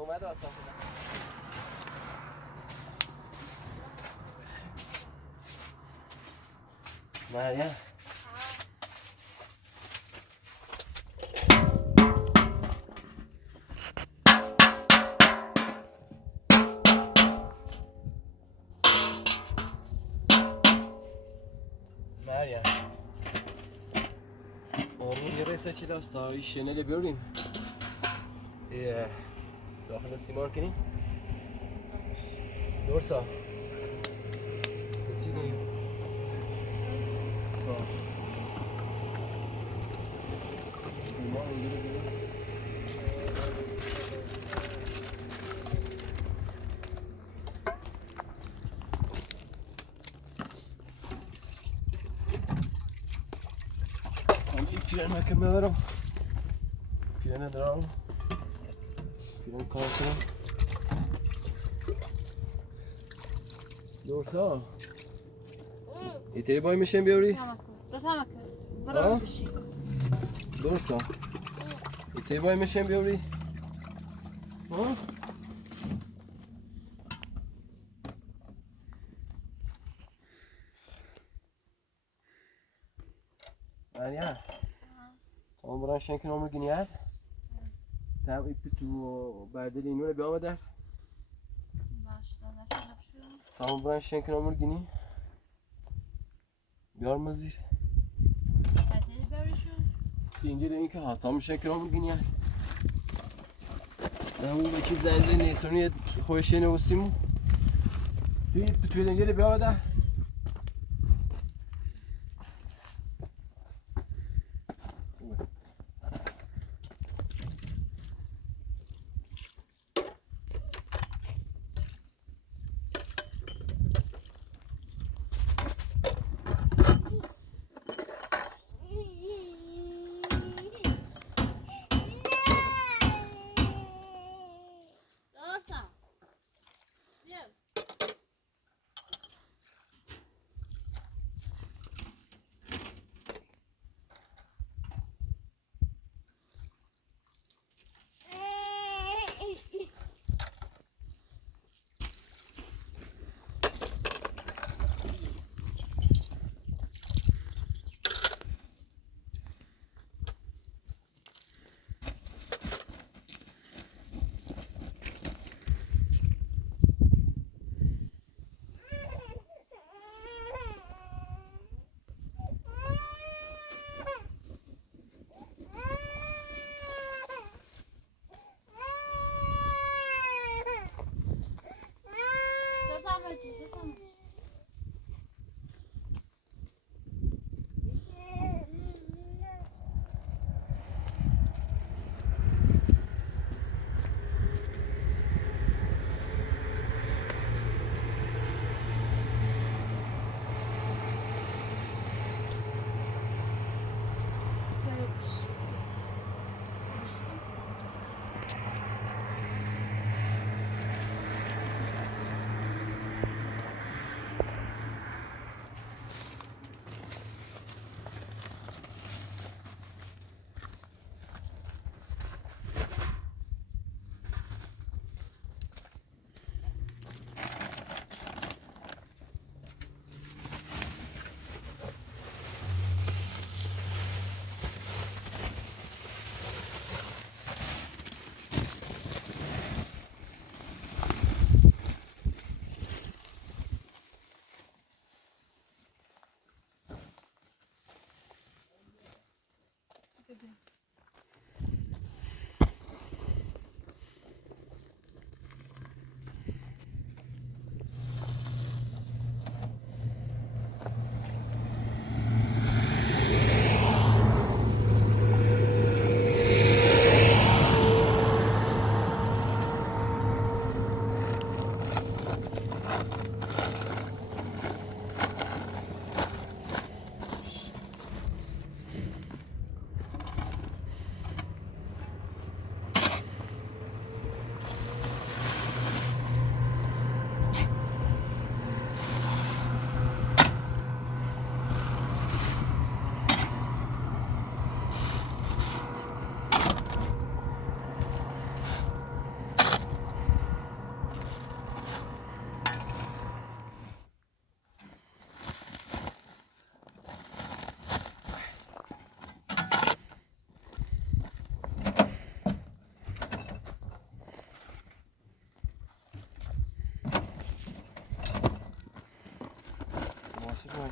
اومد آسان کنم مریم مریم آمون یه رسه چی لاست تا این شنل بیاریم داخل سیمان کنیم دورسا چی داریم تا سیمان اینجا رو بیاریم این پیرن مکم ببرم پیرن درام پیرن کار کنم دورسا ایتری بای میشیم بیاری؟ برو بشی دورسا ایتری بای میشیم بیاری؟ ها؟ مریم تمام برای شنکن عمر گنیاد تمام ایپی تو بردل اینو بیام در باش داداش شو تمام برای شنکن عمر گنی بیار مزیر هتیل بریشو اینجا این که ها تمام شنکن عمر گنیاد همون بچه زنده نیستونی خوشی نوستیمو توی ایپی توی اینجا بیام در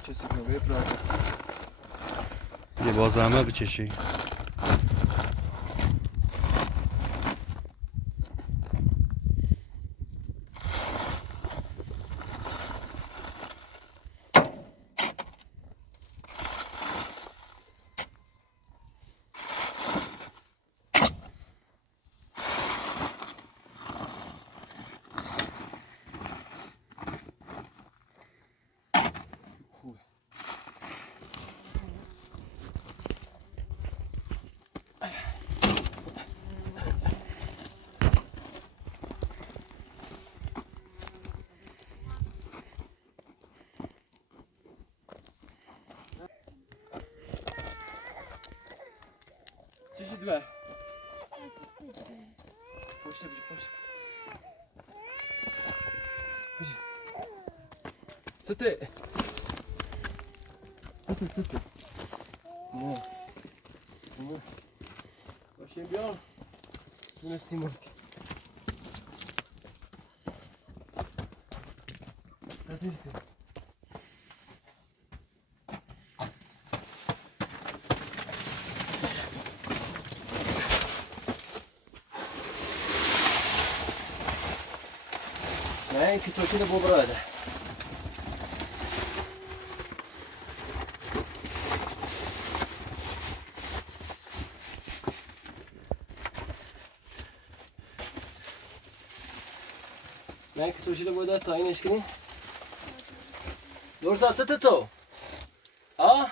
چه سیگاری پراده یه باز همه بچشی. چی شد بر؟ پشت بجی پشت بجی سته سته نه نه باشیم بیان دونستیم باید ندیل کن نه اینکه توکیل بو براده نه که توشیده بوده تا اینش کنی دور ساعت سته تو آه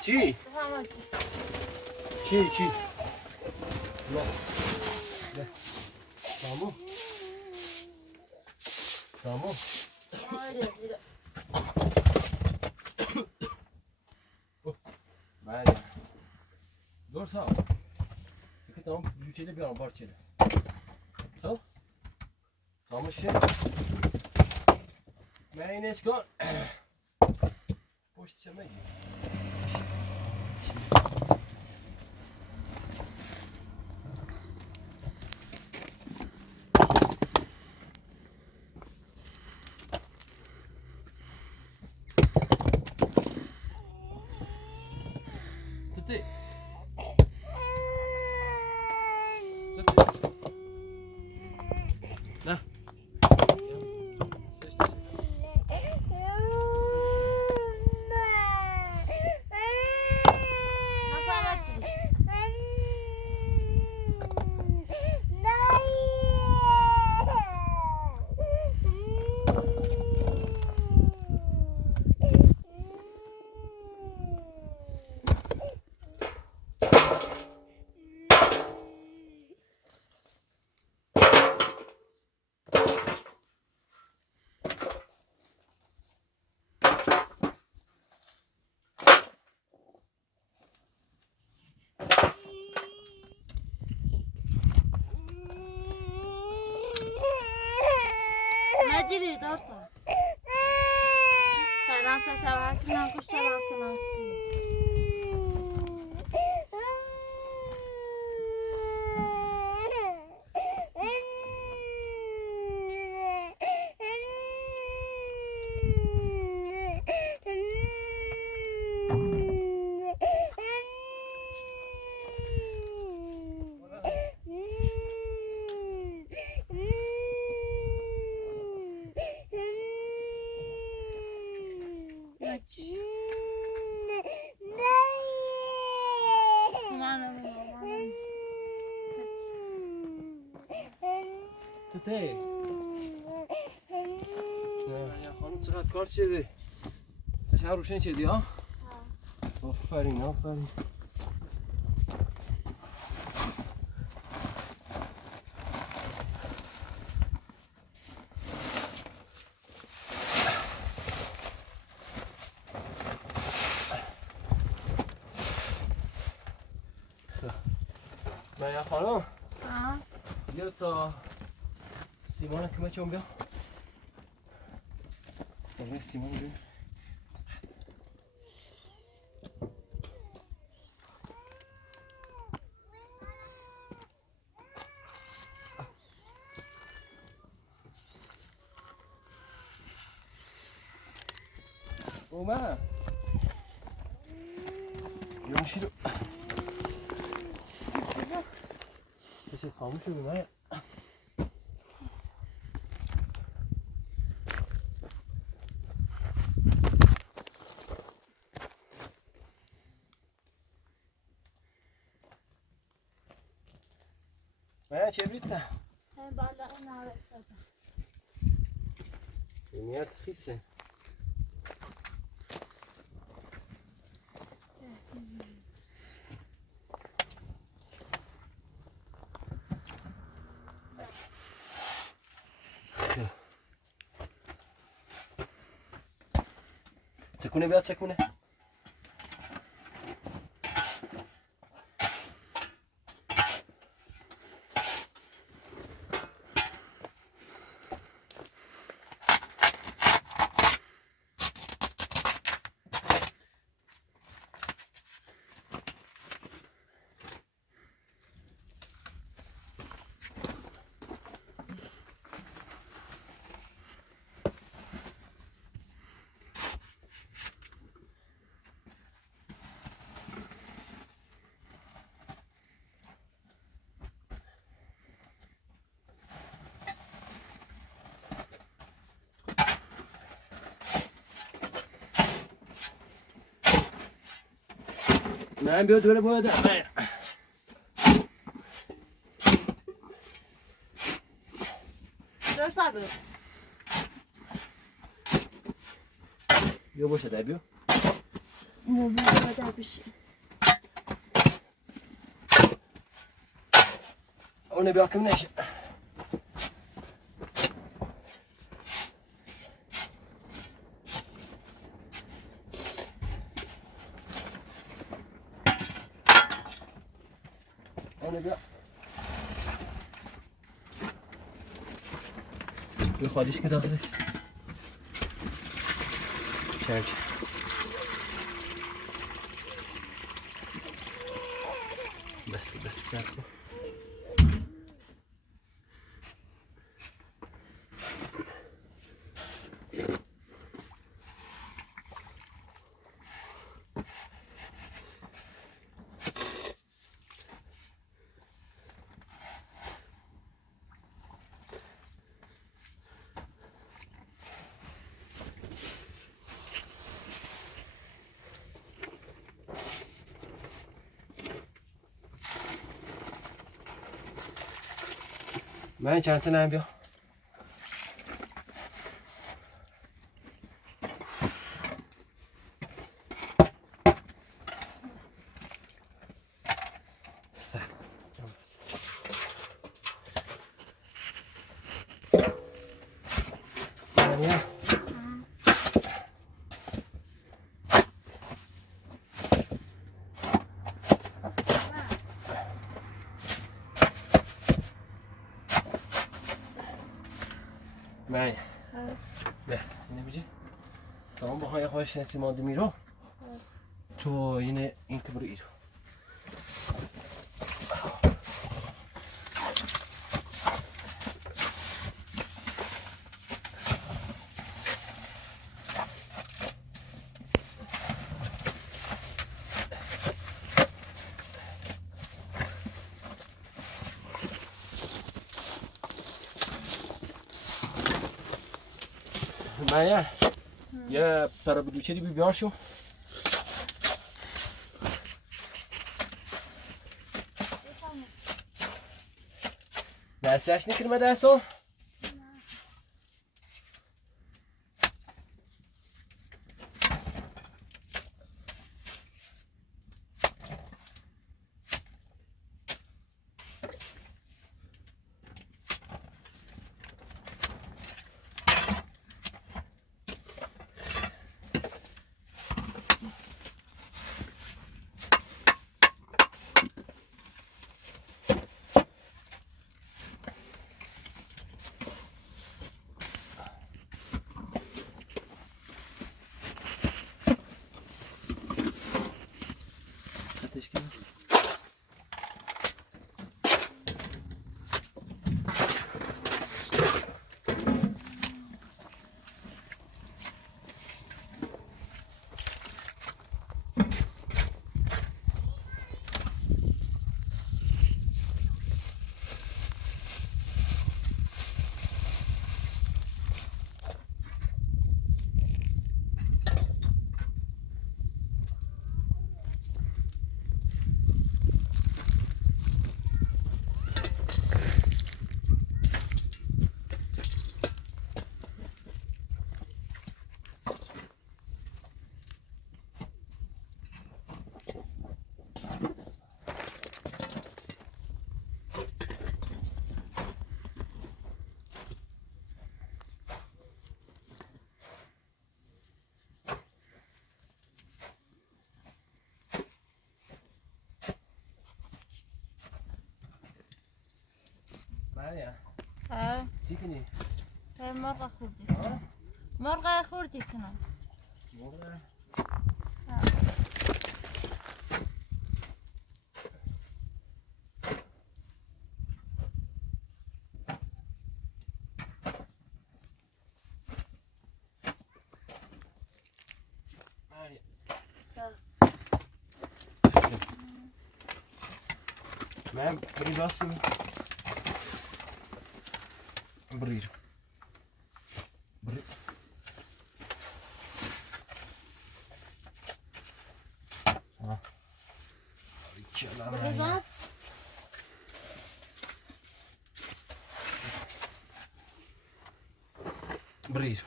چی؟ چی؟ نه نه سامو سامو بله دور ساعت که تمام جوچیده بیارم بار چیده تو سامو شه من اینش کن پشت چه مگی ستی نه مجری دارسا فعلا تشابه کنم کش چرا کناسی سته نه خانم چقدر کار شده قشنگ روشن شدی ها آفرین آفرین من خانم بیا تا سیمان کمه چون بیا بیا سیمان بیا اومد یون شیرو بشه خاموش شد اومد من چه بریتم بالا اینا رو استاد میاد خیسه سکونه بیاد سکونه من بیا دوره باید دور صابر بیا باشه در بیا باید بشه اونه بیا کم نشه اونه بیا بیا خالیش که داخلش چرچ بس سر کن من چند سنه هم بیا سر منیه من به نمیشه تمام بخوای خواهش نسی مانده میرو تو اینه این که برو ایرو من یه پرابیلوچه دی بیار شو دستش نکنی دستو مریم ها چی کنی؟ مرغ خوردی ها؟ مرغ خوردی کنم مرغ مریم من بری راست بریر بریر بالرزان بریر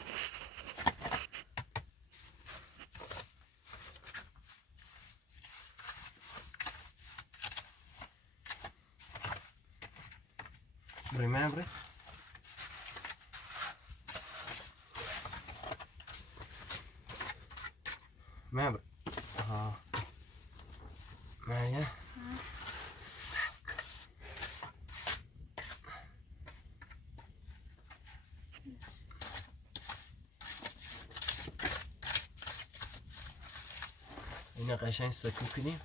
بري معايا بري معايا بري معايا ساك هنا قشنگ سکو کنیم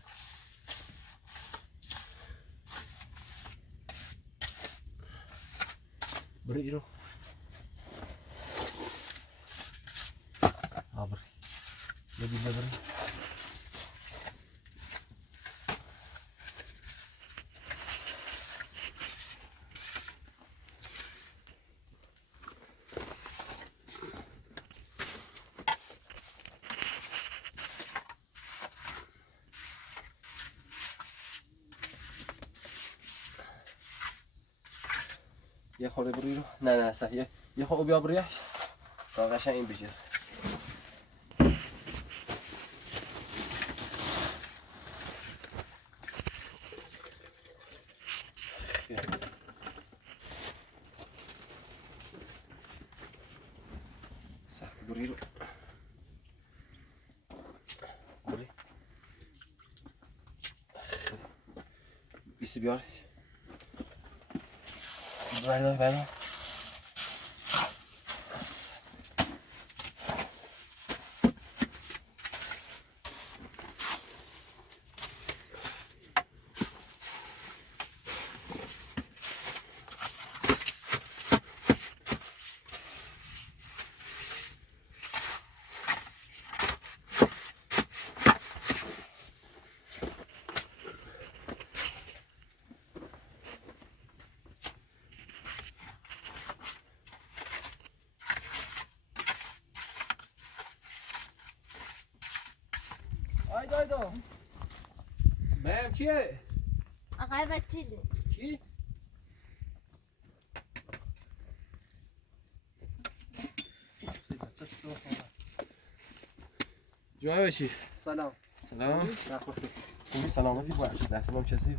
بري رو بري يدي بري یه خورده بری رو نه صحیح یه خورده بیا بریش تا قشنگ این بشه صح بری رو بری بیسی بیار بردار Haydi. مهم چیه؟ آقای بچیلی چی؟ جای باشی سلام. سلام خوبی سلامتی باش دست من چسی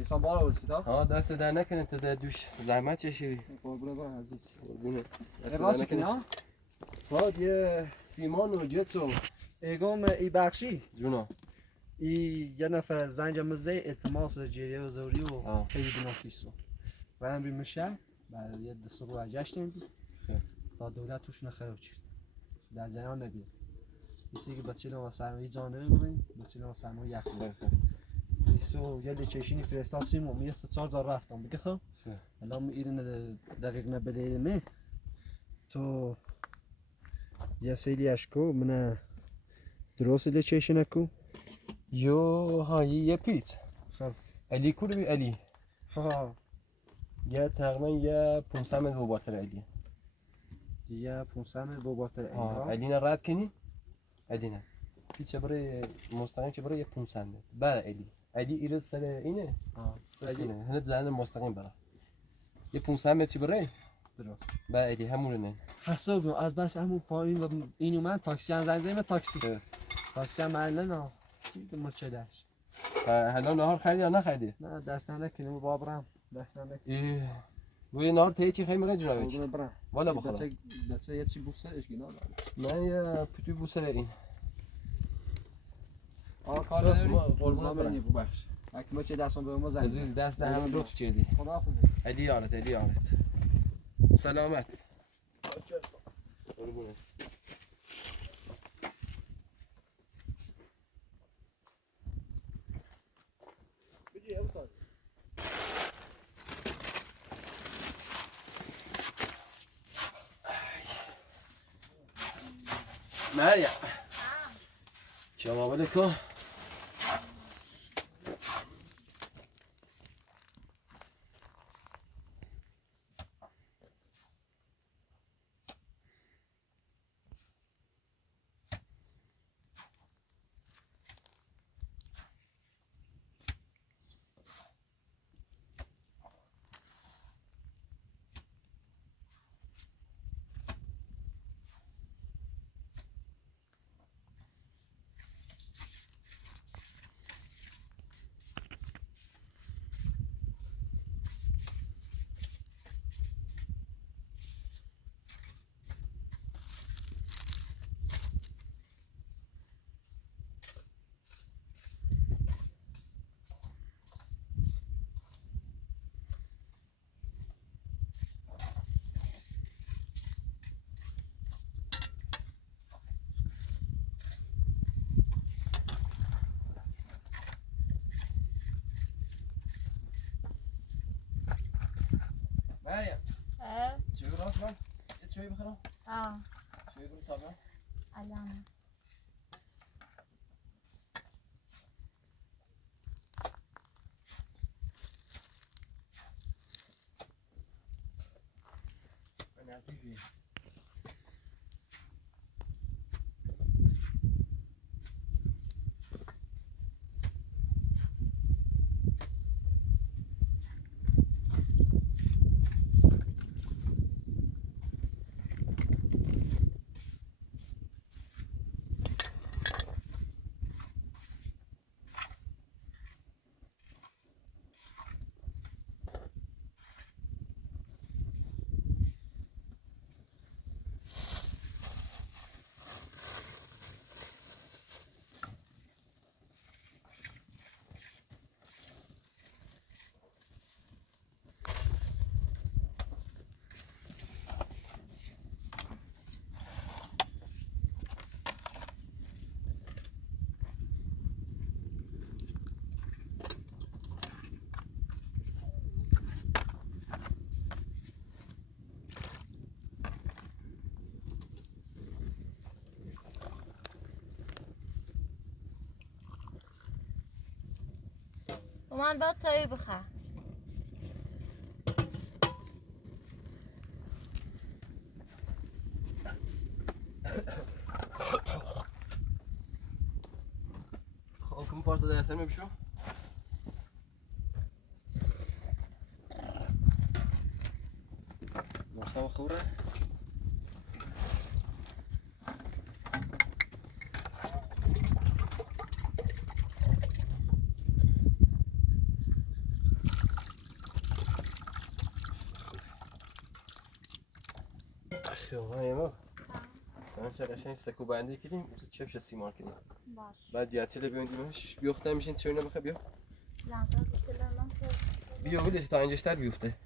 İnsan bana olsun da. ها دست در نکنه تا در دوش زحمت چشیدی Korkuna bak aziz. قربونه دست در Rastı ki نکنه ne? ها یه سیمان و جتسو Egom ای بخشی. جونا ای یه نفر زنج مزه التماس جریه و زوری و خیلی بناسیسو. و هم بیمشه بعد یه دست رو اجاشتیم تا دولت توش نخراب شد. در جریان نبید. کسی که بچه‌ها و سرمایه جانبه بودیم، بچه‌ها و سرمایه یخ بود. ایسو یه لچشینی فرستاسیم و میست 4000 رفتم بگه خب. الان می ایرن دقیق نبلیمه. تو یه سیلی اشکو من درست لچشین اکو. یو ها یه پیت خب. علی کوری بی علی ها. یه تقریبا یه 500 متر باباتر علی دیگه 500 متر باباتر علی نه رد کنی علی نه پیچه برای مستقیم چه برای یه 500 متر بعد علی ایرز سر اینه علی هنوز زنده مستقیم برای یه 500 متر برای درست. بعد علی همونه نه حساب از بس همون پایین و اینو من تاکسی هم زنگ زدیم تاکسی. تاکسی هم معلن ها. چی مرچدش. حالا نهار خریدی یا نخریدی؟ نه دست نکنیم بابرم دست نکنیم. وی نهار تی چی خیلی مرا جوابی؟ قربون برم. والا بخدا. بچه یه چی بوسرش گینا داره. من یه پوتی بوسر این. کار نداری؟ قربون برم. ببخش. اکما چه دستم به ما زنگ عزیز دست در همه لطف کردی. خداحافظ. هدیارت سلامت. قربونت. بجی ابو مریم جواب علیکم. مریم چی راست من یه چایی بخورم؟ چایی برو تابم؟ الان من نزدیکی. و من باید چایی بخورم. خب کم پارت در اثر میبشو؟ مرسا خوره؟ خیلی من چه قشنگ سکو بندی کردیم چفش سیمان کردیم باش بعد دیاتیل بیوندیمش بیوخته میشین چه اینا بخواه بیا لحظه بکنم بیا ولی تا اینجاش بیفته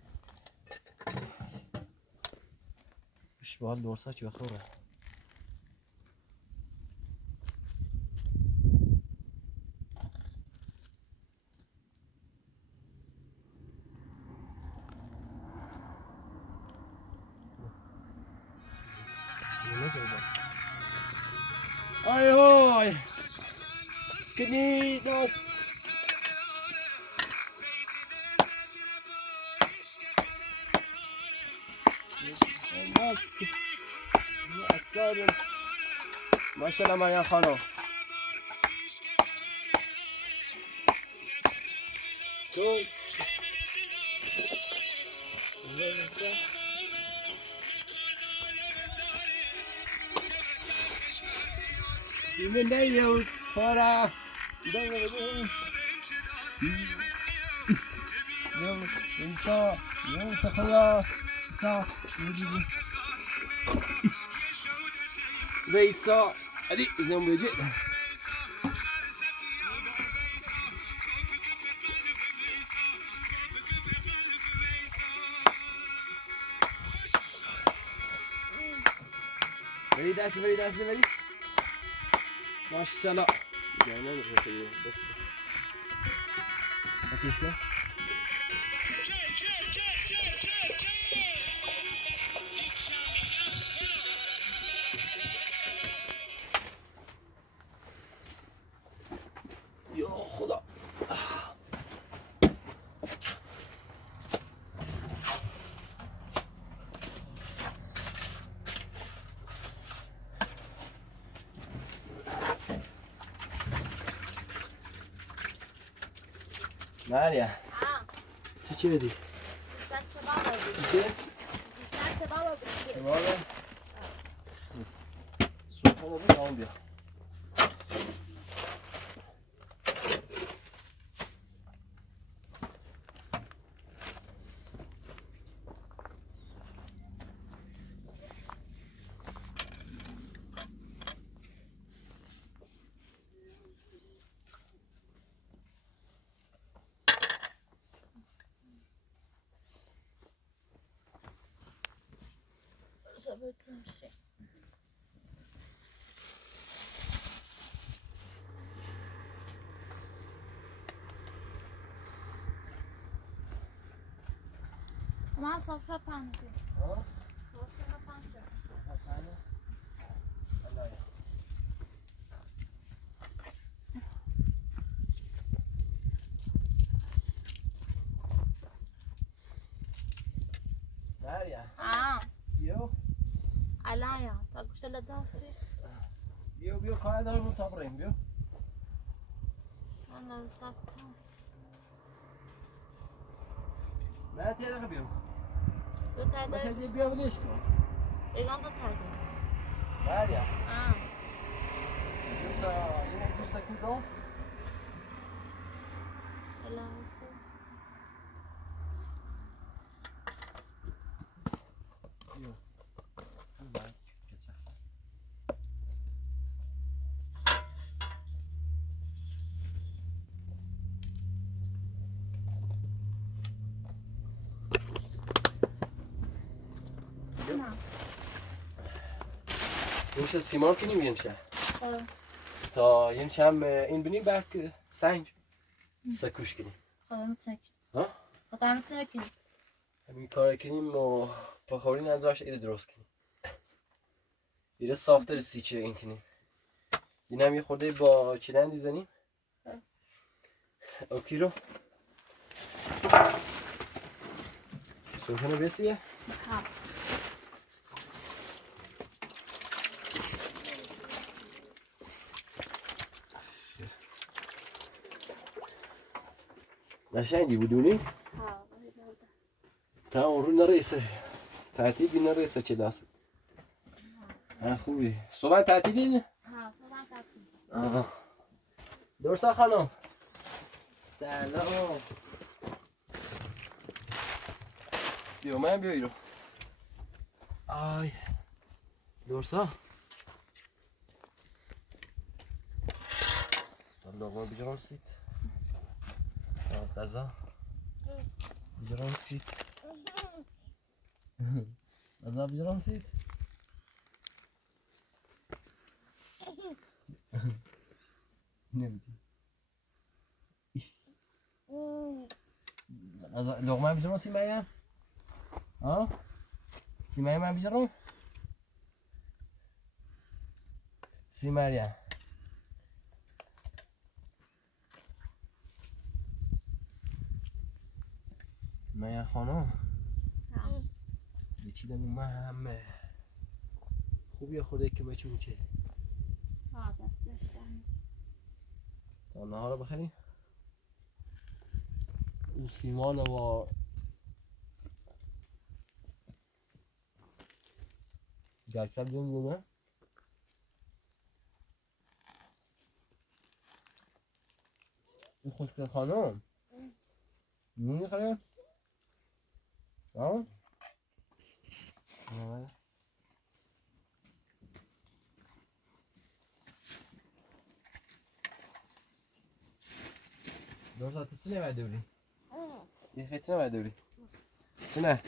بش باید دورسا چی بخوره Oj, oj! Skidney, dos! ماشاءالله مریم خانم Dime neyo para dime yo insa yo takhala sa Veysa Ali izin verecek بری دست بری ماشاءالله جانم خیلی بس آتیش کن یا خدا مریم چی بدی؟ دست بابا بود. چی؟ دست بابا بود. کبابه؟ صبح رو بیا اون بیا Zabыть вообще. من صفحه پنجه. صفحه پنجه. مریم بیو Alaya, tak guşa la dasi. بیو کار دارم رو تا بریم بیو Ana sakla. من یه دقیقه بیو Do tayda. مثلا یه بیا ولیش کن Egan do tayda. مریم Ah. بیو تا یه دو سکوت رو Alaya. بیو میشه سیمان کنیم یه نشه تا یه نشه هم این بینیم برک سنج سکوش کنیم خدا میتونه ها؟ خدا میتونه کنی همین کار کنیم و پخوری نزاش ایره درست کنیم ایره صافتر سیچه این کنیم این هم یه خورده با چیلندی زنیم اوکی رو سوکنه بسیه ها قشنگی بودونی؟ ها تا اون رو نرسه تعطیلی نرسه چه دست خوبی صبح تعطیلی؟ ها صبح تعطیل درسته خانم سلام بیو من بیو ایرو آی درسته لغمه بجران سید غذا بجران سید غذا بجران سید نمیدی لغمه بجران سی مریم ها سی مریم من بجران سی مریم مریم خانم بچیدم من همه خوبیه خورده که بچون که ها دست داشتم تا نهار رو بخریم اون سیمان و گرچه بیون دیگه این خوشگل خانم نون میخوره؟ ها؟ درسته تو چی نمیده بودی؟ یه خیلی نمیده بودی؟ چی نه؟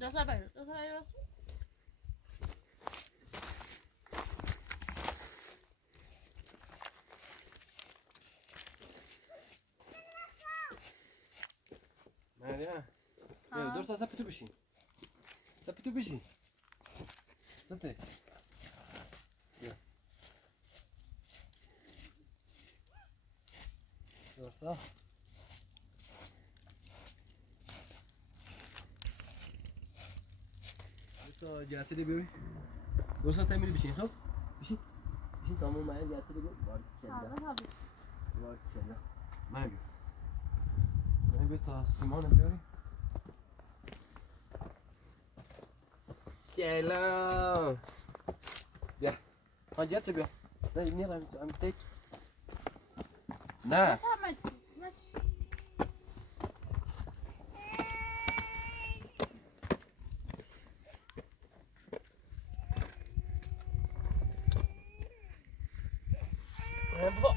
دو تا برو مریم بیا دور ساعت تو بشین تو بشین سته بیا دور ساعت تو جلسه دی بیوی دو ساعت میری بشین خب بشین تمام من جلسه دی بیوی بار کلا من بیا تا سیمان بیاری سلام بیا ها جلسه بیا نه نیرم تک نه بابا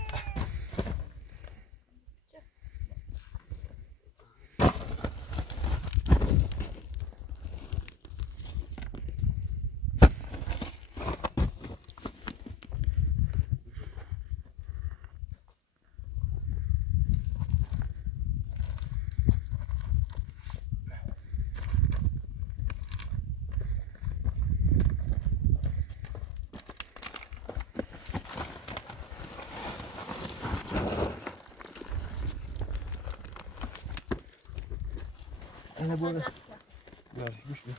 انا بقول يلا مش بيه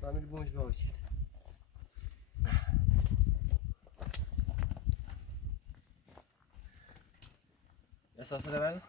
تعمل بوش بوش اساس بعد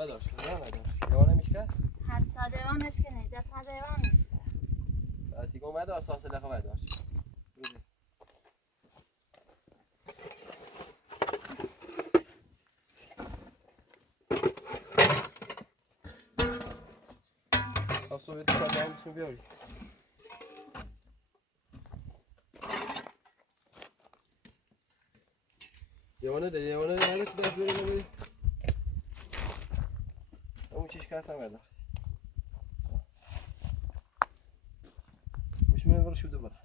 بله شنو هذا نداشت دیوانه میشکست حتی دیوانش که نه دست دیوان نیست دیگه اومده اساس لخه برداشت از صبح تو کار میتونی بیاری دیوانه هر چی دست بیاری نبودی اون چیش کس هم برداشت مش من برو شده برا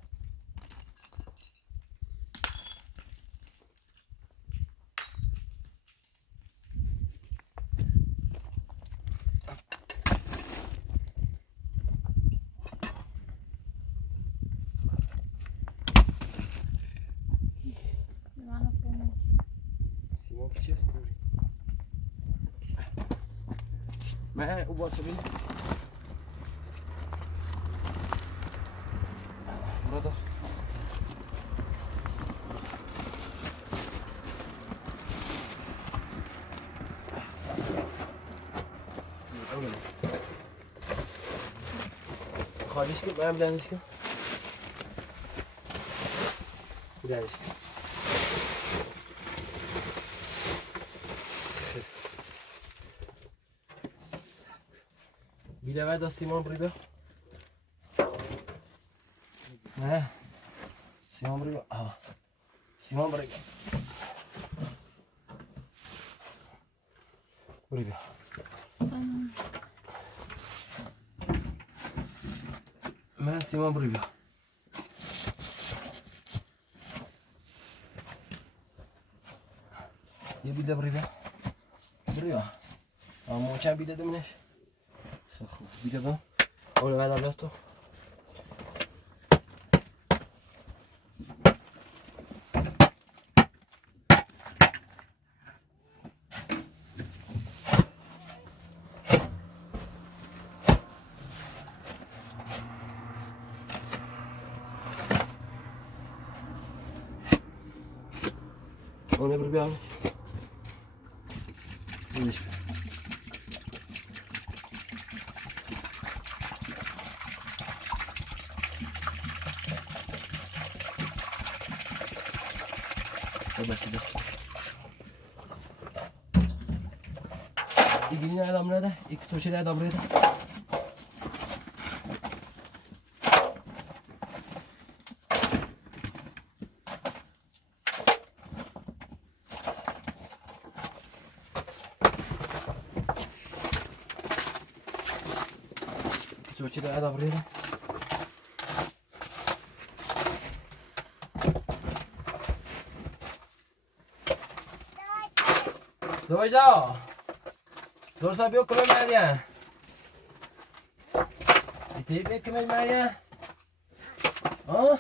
سیمان که چیست دوری من او باید ببین برادر خالیش کن من بلندش کن بلندش کن بیله ورد سیمان بری نه سیمان بری سیمان بری بیا من سیمان بری بیا یه بیله بری بیا اما چند بیله دمونش خیلی خوب بیله بیا اول بعد عباس تو اونه برو بیام اینش بیا بس İlgini adam nerede? İki soşeli adam nerede? İki soşeli adam nerede? Rồi sao? Rồi sao biết comment Maria? Thì biết comment Maria? Ha?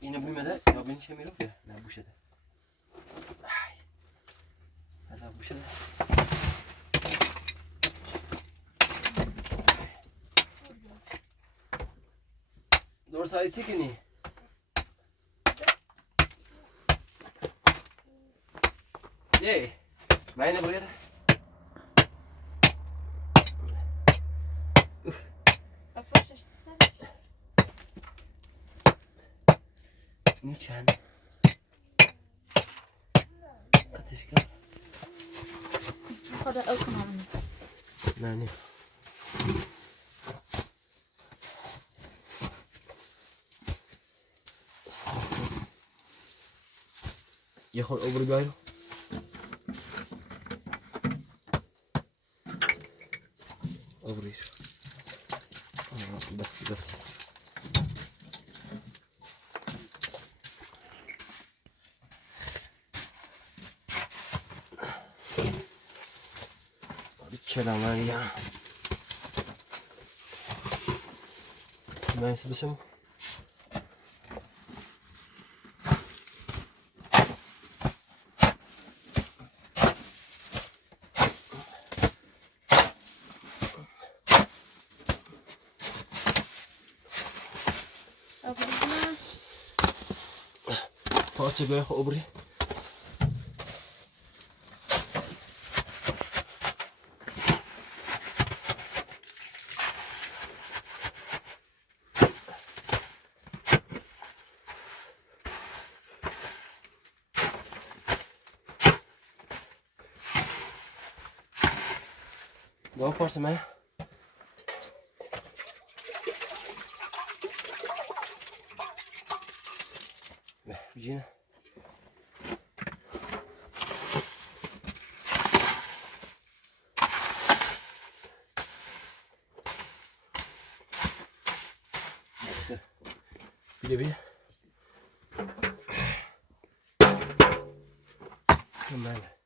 Yine büyümede ya beni şey yok ya. Ne bu şeyde. Ay. Hala bu şeyde. Doğru sayısı ki ne? Ye. Ben de buraya. Aproszę się stawić. Niçin? Ateş gel. Chodzę ekonomię. Yani. ياخد اوبر جايرو اوبريش بس Selamlar ya. Ben size basayım. Patrzę go jako obry. Ne yaparsın ben? Widzimy? Bile. Böyle.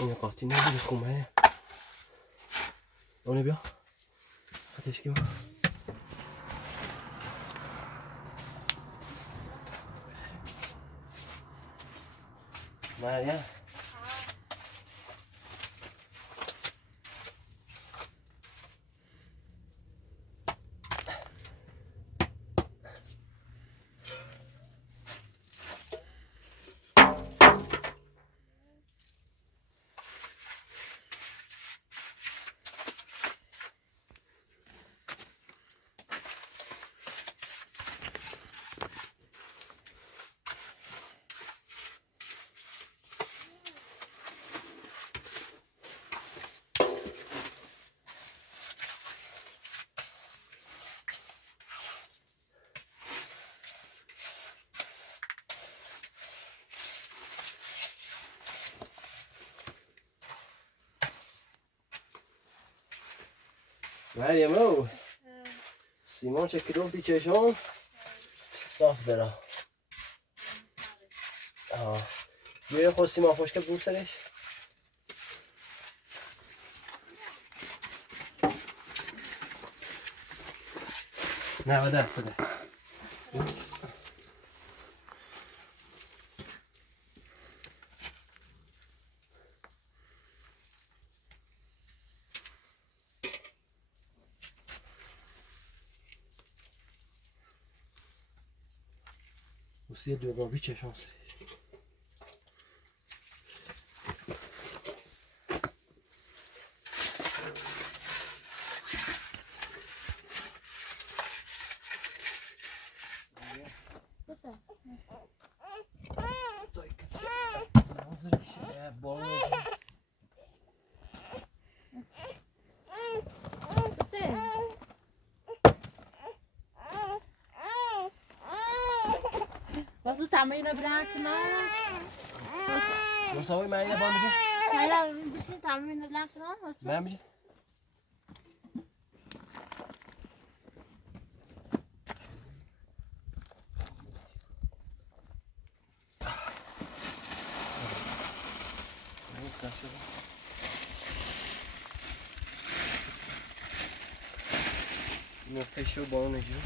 On est parti, nous, de combien? On est bien? Ateş gibi. Maria. Meryem o. Simon çekiliyor bir çeşon. Saf dera. Yere خود سیمان خوش که بگو سرش نه بده بده Aussi de bon biche chance. تمرین برای کنار. مساوی من یه بام بجی حالا بشه تمرین برای کنار واسه. من بجی نقطه شو با اون نجیب